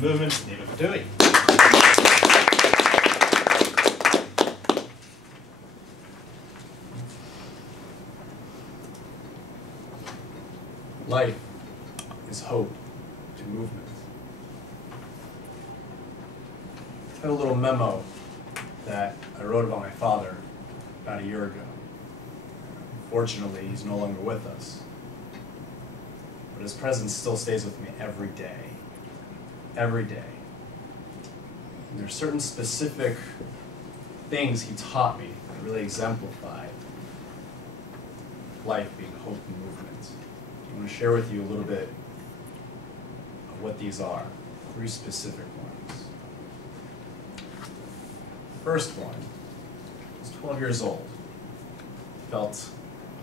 the movement, Nima Fadoui. Life is hope to movement. I had a little memo that I wrote about my father about a year ago. Fortunately, he's no longer with us. But his presence still stays with me every day. Every day. And there's certain specific things he taught me that really exemplified life being hope and movement. I want to share with you a little bit of what these are. 3 specific ones. First one, I was 12 years old. Felt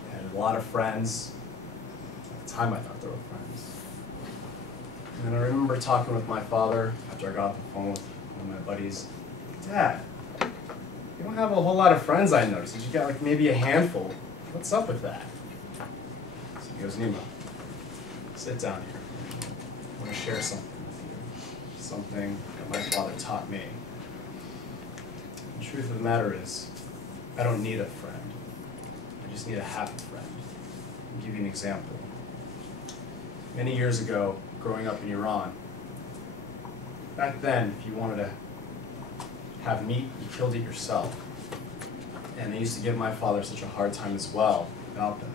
I had a lot of friends. At the time I thought they were friends. And I remember talking with my father after I got off the phone with one of my buddies. Dad, you don't have a whole lot of friends, I noticed. You got like maybe a handful. What's up with that? So he goes, Nima, sit down here. I want to share something with you. Something that my father taught me. The truth of the matter is, I don't need a friend. I just need a happy friend. I'll give you an example. Many years ago, growing up in Iran, back then, if you wanted to have meat, you killed it yourself. And they used to give my father such a hard time as well about that.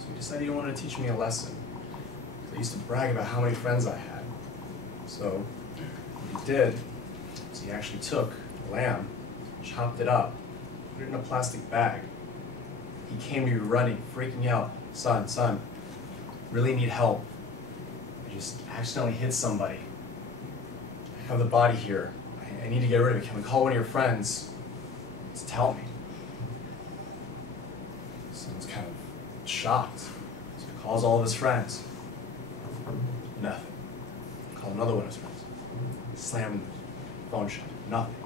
So he decided he wanted to teach me a lesson. So I used to brag about how many friends I had. So what he did is he actually took a lamb, chopped it up, put it in a plastic bag. He came to me running, freaking out. Son, really need help. I just accidentally hit somebody. I have the body here. I need to get rid of it. Can we call one of your friends to help me? Son's kind of shocked. So he calls all of his friends. Nothing. Call another one of his friends. Slammed the phone shut. Nothing.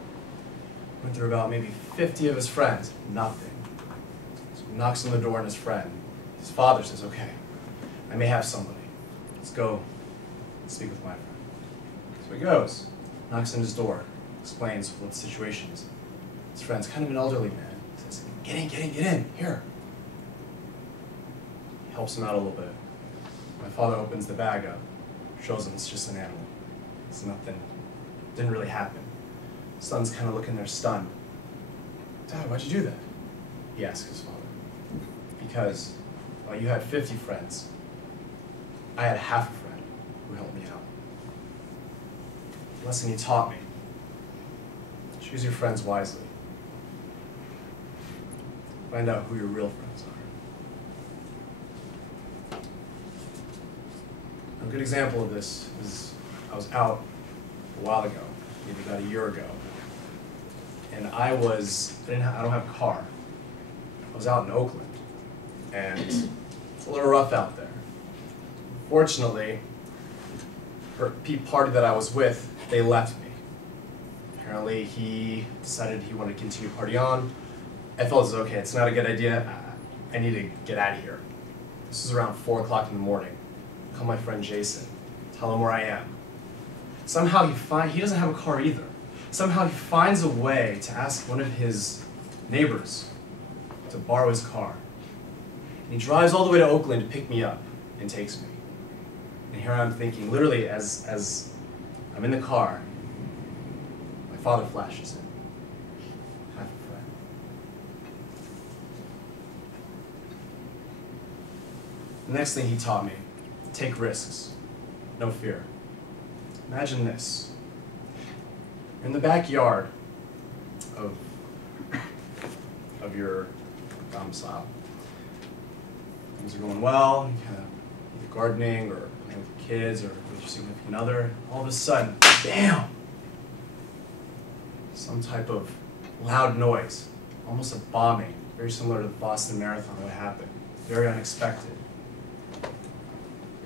Went through about maybe 50 of his friends. Nothing. So he knocks on the door and his father says, okay, I may have somebody. Let's go and speak with my friend. So he goes, knocks on his door, explains what the situation is. His friend's kind of an elderly man. He says, get in, here. He helps him out a little bit. My father opens the bag up, shows him it's just an animal. It's nothing, didn't really happen. Son's kind of looking there stunned. Dad, why'd you do that? He asks his father. Because while you had 50 friends, I had half a friend who helped me out. The lesson he taught me: choose your friends wisely. Find out who your real friends are. A good example of this is I was out a while ago, maybe about a year ago, and I don't have a car. I was out in Oakland, and it's a little rough out there. Fortunately, the party that I was with, they left me. Apparently, he decided he wanted to continue party on. I felt as okay, it's not a good idea. I need to get out of here. This is around 4 o'clock in the morning. Call my friend Jason, tell him where I am. Somehow he doesn't have a car either. Somehow he finds a way to ask one of his neighbors to borrow his car. And he drives all the way to Oakland to pick me up and takes me. And here I'm thinking, literally as I'm in the car, my father flashes in. Half a friend. The next thing he taught me, take risks, no fear. Imagine this. You're in the backyard of your domicile. Things are going well, you kind of either gardening or playing with your kids or with your significant other. All of a sudden, bam! Some type of loud noise, almost a bombing, very similar to the Boston Marathon, what happened. Very unexpected.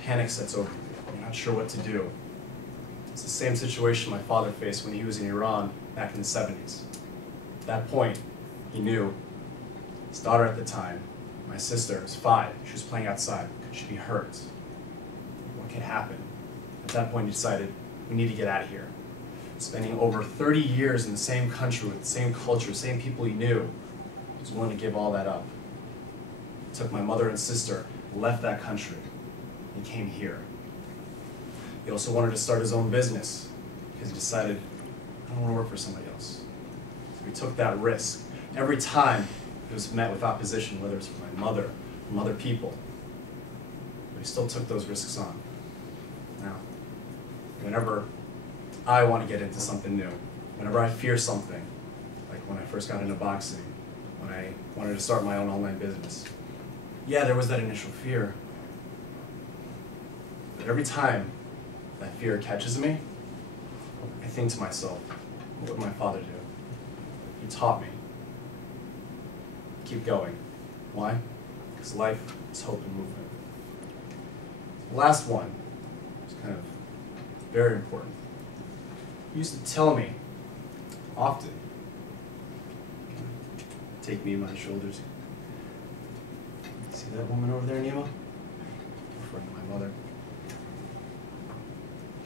Panic sets over you. You're not sure what to do. It's the same situation my father faced when he was in Iran back in the 70s. At that point, he knew his daughter at the time, my sister, was 5. She was playing outside. Could she be hurt? What could happen? At that point, he decided we need to get out of here. Spending over 30 years in the same country with the same culture, same people he knew, he was willing to give all that up. He took my mother and sister, left that country, and came here. He also wanted to start his own business because he decided, I don't want to work for somebody else. So he took that risk. Every time he was met with opposition, whether it's from my mother, from other people, but he still took those risks on. Now, whenever I want to get into something new, whenever I fear something, like when I first got into boxing, when I wanted to start my own online business, yeah, there was that initial fear. But every time that fear catches me, I think to myself, what would my father do? He taught me. Keep going. Why? Because life is hope and movement. The last one is kind of very important. He used to tell me often, take me in my shoulders. See that woman over there, Nima? Referring to my mother.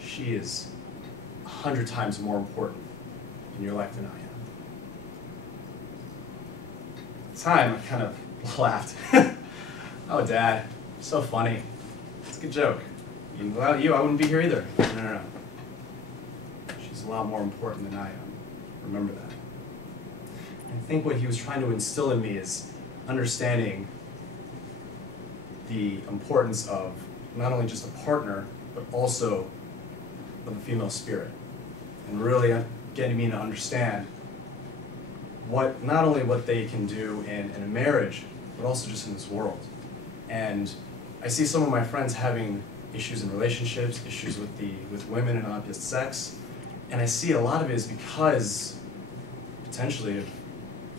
She is 100 times more important in your life than I am. At the time, I kind of laughed. Oh, Dad, so funny. It's a good joke. Without you, I wouldn't be here either. No. She's a lot more important than I am. Remember that. I think what he was trying to instill in me is understanding the importance of not only just a partner, but also of the female spirit. And really getting me to understand not only what they can do in a marriage, but also just in this world. And I see some of my friends having issues in relationships, issues with women and opposite sex, and I see a lot of it is because potentially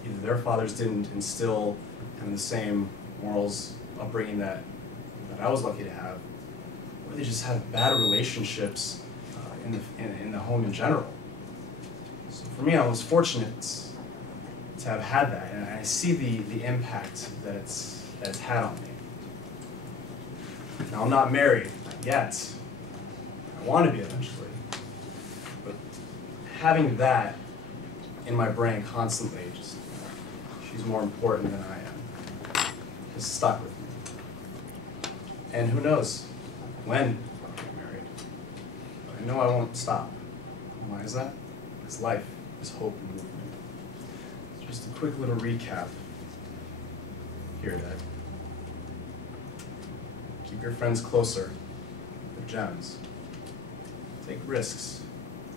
either their fathers didn't instill kind of the same morals, upbringing that I was lucky to have, or they just have bad relationships in the home in general. So for me, I was fortunate to have had that, and I see the impact that it's had on me. Now, I'm not married yet. I want to be eventually. But having that in my brain constantly, she's more important than I am, has stuck with me. And who knows when I'll get married. But I know I won't stop. Why is that? Because life is hope and movement. So just a quick little recap here, Dad. Keep your friends closer. They're gems. Take risks,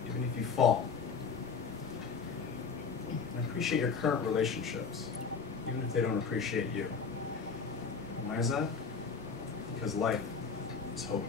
even if you fall. And appreciate your current relationships, even if they don't appreciate you. And why is that? Because life is hope.